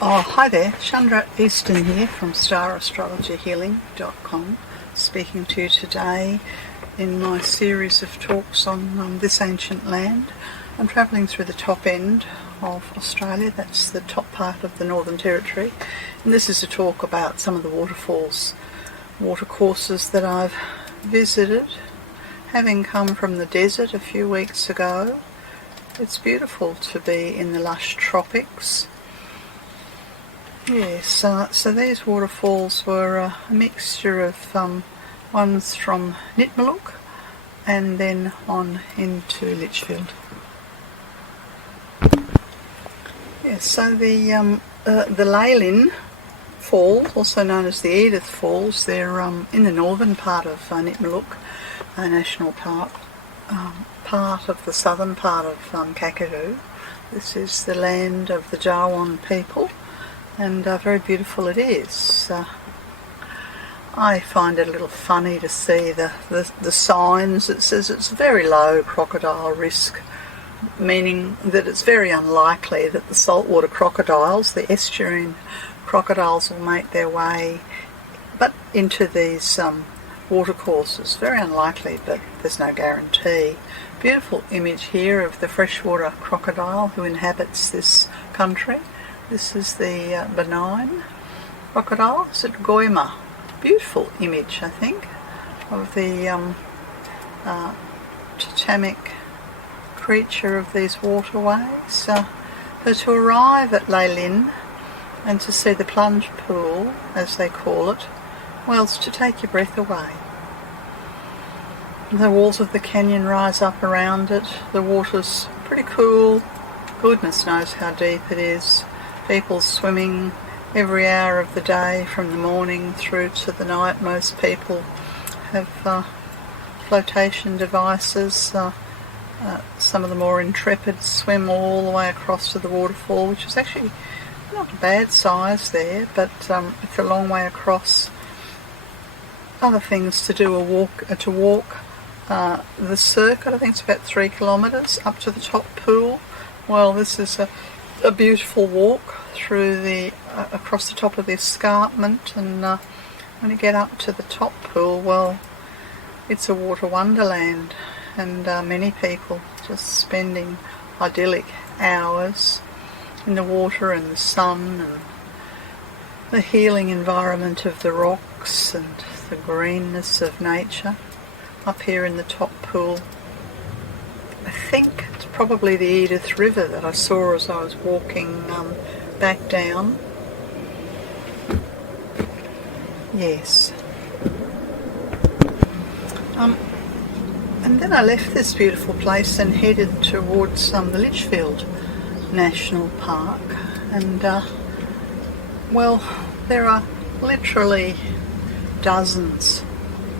Oh, hi there, Chandra Easton here from StarAstrologyHealing.com, speaking to you today in my series of talks on this ancient land. I'm travelling through the top end of Australia, that's the top part of the Northern Territory, and this is a talk about some of the waterfalls, watercourses that I've visited, having come from the desert a few weeks ago. It's beautiful to be in the lush tropics. Yes, so these waterfalls were a mixture of ones from Nitmaluk and then on into Litchfield. Yes, so the Leylin Falls, also known as the Edith Falls, they're in the northern part of Nitmaluk National Park, part of the southern part of Kakadu. This is the land of the Jawan people, and very beautiful it is. I find it a little funny to see the signs. It says it's very low crocodile risk, meaning that it's very unlikely that the saltwater crocodiles, the estuarine crocodiles, will make their way but into these watercourses. Very unlikely, but there's no guarantee. Beautiful image here of the freshwater crocodile who inhabits this country. This is the benign crocodile. Is it Goima? Beautiful image, I think, of the totemic creature of these waterways. So to arrive at Leylin and to see the plunge pool, as they call it, well, it's to take your breath away. The walls of the canyon rise up around it. The water's pretty cool. Goodness knows how deep it is. People swimming every hour of the day, from the morning through to the night. Most people have flotation devices. Some of the more intrepid swim all the way across to the waterfall, which is actually not a bad size there, but it's a long way across. Other things to do to walk the circuit. I think it's about 3 kilometres up to the top pool. Well, this is a beautiful walk through the across the top of the escarpment, and when you get up to the top pool, well, it's a water wonderland, and many people just spending idyllic hours in the water and the sun and the healing environment of the rocks and the greenness of nature up here in the top pool. I think it's probably the Edith River that I saw as I was walking back down. Yes. And then I left this beautiful place and headed towards the Litchfield National Park. And, well, there are literally dozens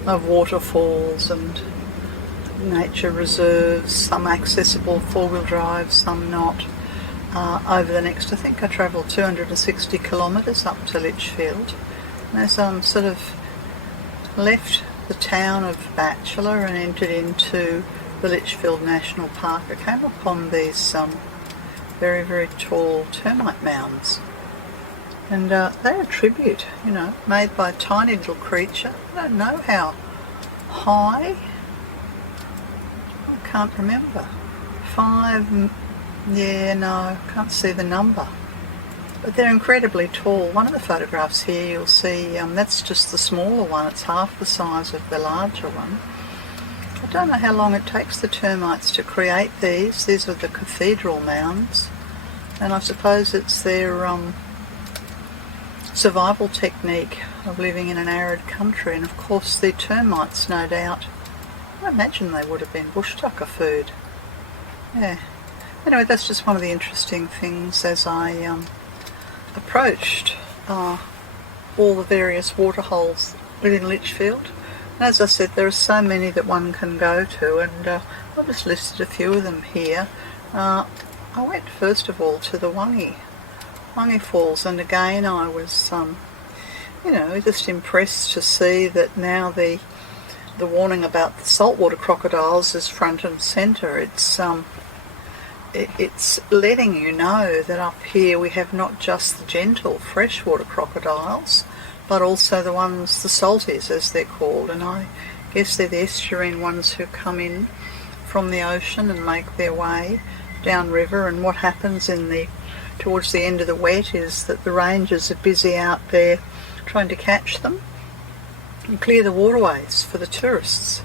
of waterfalls and nature reserves, some accessible four-wheel drive, some not. Over the next, I think I travelled 260 kilometres up to Litchfield. And as I sort of left the town of Batchelor and entered into the Litchfield National Park, I came upon these very, very tall termite mounds. And they're a tribute, made by a tiny little creature. I don't know how high. I can't remember. 5, can't see the number. But they're incredibly tall. One of the photographs here, you'll see that's just the smaller one. It's half the size of the larger one. I don't know how long it takes the termites to create these. These are the cathedral mounds, and I suppose it's their survival technique of living in an arid country. And of course the termites, no doubt, I imagine they would have been bush tucker food. Yeah. Anyway, that's just one of the interesting things as I approached all the various waterholes within Litchfield. And as I said, there are so many that one can go to, and I've just listed a few of them here. I went first of all to the Wangy Falls, and again I was just impressed to see that now the warning about the saltwater crocodiles is front and centre. It's it's letting you know that up here we have not just the gentle freshwater crocodiles, but also the ones, the salties as they're called, and I guess they're the estuarine ones who come in from the ocean and make their way downriver. And what happens towards the end of the wet is that the rangers are busy out there trying to catch them and clear the waterways for the tourists.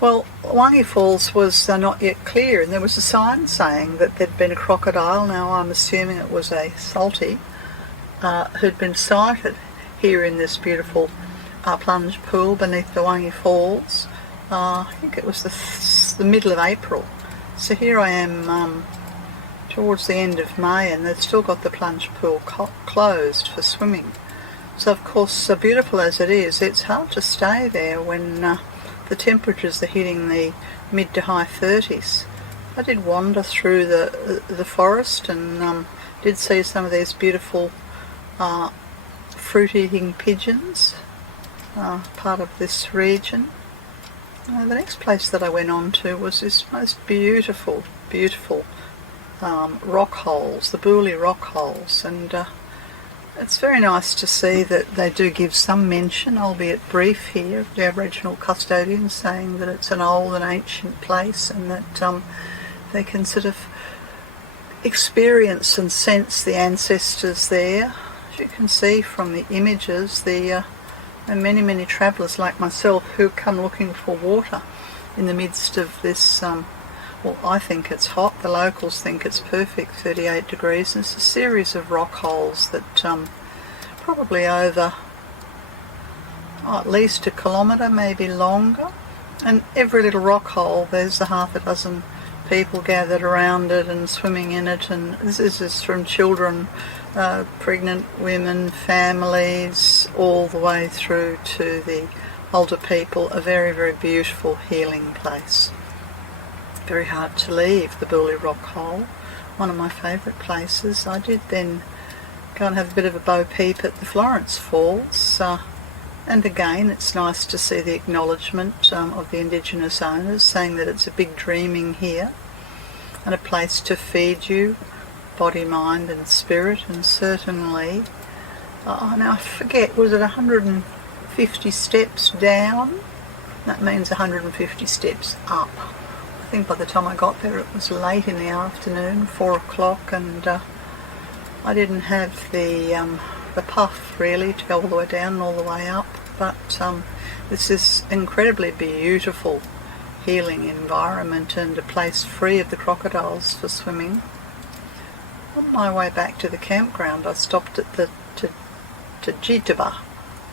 Well, Wangy Falls was not yet clear, and there was a sign saying that there'd been a crocodile, now I'm assuming it was a salty, who'd been sighted here in this beautiful plunge pool beneath the Wangy Falls. I think it was the middle of April. So here I am towards the end of May, and they've still got the plunge pool closed for swimming. So of course, so beautiful as it is, it's hard to stay there when the temperatures are hitting the mid to high 30s. I did wander through the forest and did see some of these beautiful fruit-eating pigeons, part of this region. The next place that I went on to was this most beautiful, beautiful rock holes, the Booley rock holes, and it's very nice to see that they do give some mention, albeit brief here, of the Aboriginal custodians saying that it's an old and ancient place, and that they can sort of experience and sense the ancestors there. As you can see from the images, there are many, many travellers like myself who come looking for water in the midst of this, well, I think it's hot, the locals think it's perfect, 38 degrees, and it's a series of rock holes that probably over at least a kilometre, maybe longer, and every little rock hole there's a half a dozen people gathered around it and swimming in it, and this is from children, pregnant women, families, all the way through to the older people. A very, very beautiful healing place. Very hard to leave the Booley Rock Hole, one of my favourite places. I did then go and have a bit of a bo peep at the Florence Falls, and again it's nice to see the acknowledgement of the Indigenous owners saying that it's a big dreaming here and a place to feed you, body, mind and spirit. And certainly, now I forget, was it 150 steps down? That means 150 steps up. I think by the time I got there it was late in the afternoon, 4 o'clock, and I didn't have the puff really to go all the way down and all the way up, but this is incredibly beautiful healing environment and a place free of the crocodiles for swimming. On my way back to the campground I stopped at the Tajitaba,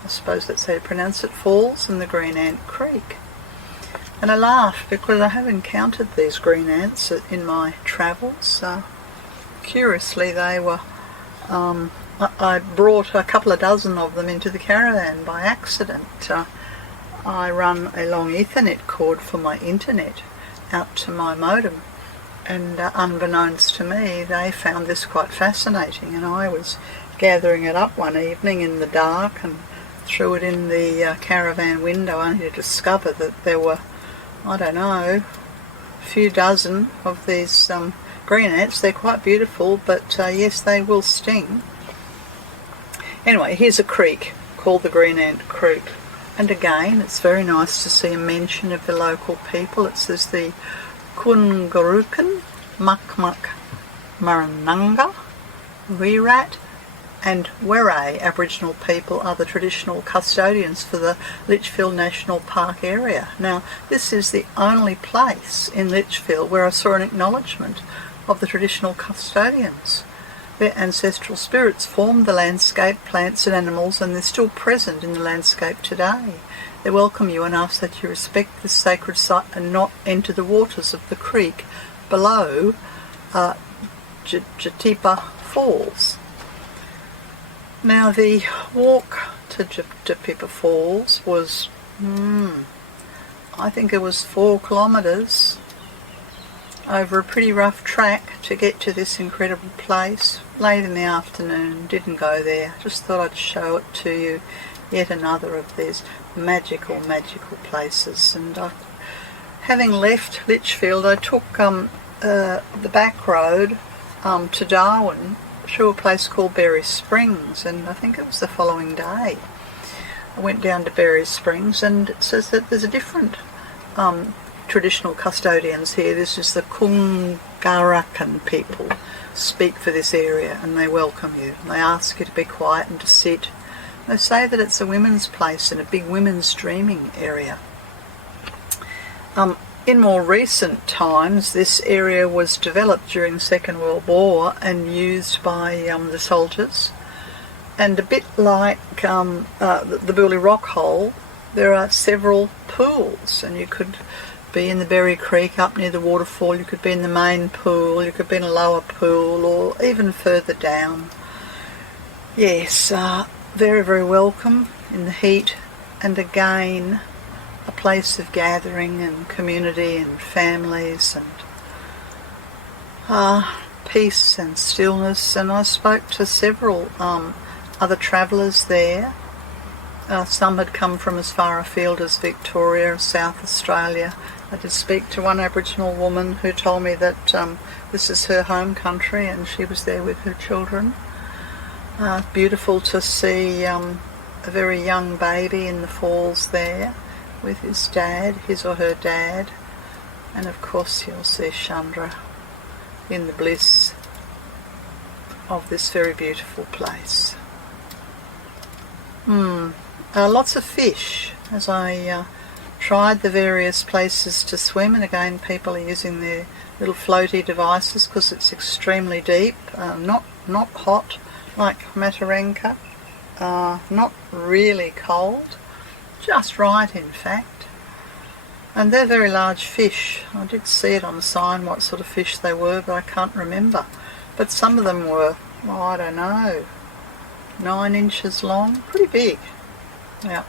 I suppose that's how you pronounce it, Falls, and the Green Ant Creek. And I laugh because I have encountered these green ants in my travels. Curiously, they were, I brought a couple of dozen of them into the caravan by accident. I run a long Ethernet cord for my internet out to my modem, and unbeknownst to me they found this quite fascinating, and I was gathering it up one evening in the dark and threw it in the caravan window only to discover that there were, I don't know, a few dozen of these green ants. They're quite beautiful, but yes, they will sting. Anyway, here's a creek called the Green Ant Creek, and again it's very nice to see a mention of the local people. It says the Kungarukan, Mukmuk Marananga, Wirat and Were Aboriginal people are the traditional custodians for the Litchfield National Park area. Now, this is the only place in Litchfield where I saw an acknowledgement of the traditional custodians. Their ancestral spirits formed the landscape, plants and animals, and they're still present in the landscape today. They welcome you and ask that you respect this sacred site and not enter the waters of the creek below Jatipa Falls. Now, the walk to Jatipa Falls was, I think it was 4 kilometres over a pretty rough track to get to this incredible place. Late in the afternoon, didn't go there, just thought I'd show it to you. Yet another of these magical, magical places. And having left Litchfield, I took the back road to Darwin through a place called Berry Springs, and I think it was the following day I went down to Berry Springs, and it says that there's a different traditional custodians here. This is the Kungarakan people speak for this area, and they welcome you. And they ask you to be quiet and to sit. They say that it's a women's place and a big women's dreaming area. In more recent times, this area was developed during the Second World War and used by the soldiers. And a bit like the Bully Rock Hole, there are several pools, and you could be in the Berry Creek up near the waterfall, you could be in the main pool, you could be in a lower pool, or even further down. Yes, very, very welcome in the heat, and again, a place of gathering and community and families and peace and stillness. And I spoke to several other travellers there. Some had come from as far afield as Victoria, South Australia. I did speak to one Aboriginal woman who told me that this is her home country and she was there with her children. Beautiful to see a very young baby in the falls there with his dad, his or her dad. And of course you'll see Chandra in the bliss of this very beautiful place. Lots of fish as I tried the various places to swim, and again people are using their little floaty devices because it's extremely deep, not hot like Mataranka, not really cold, just right in fact. And they're very large fish. I did see it on the sign what sort of fish they were, but I can't remember. But some of them were, I don't know, 9 inches long, pretty big. Yeah.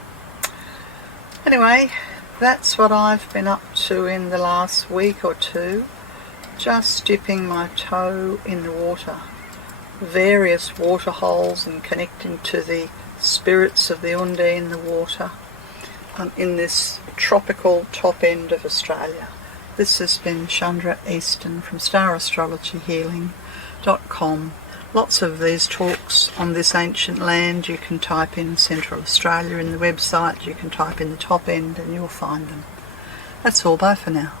Anyway, that's what I've been up to in the last week or two, just dipping my toe in the water, various water holes, and connecting to the spirits of the Oney in the water in this tropical top end of Australia. This has been Chandra Easton from StarAstrologyHealing.com. Lots of these talks on this ancient land. You can type in Central Australia in the website, you can type in the top end and you'll find them. That's all, bye for now.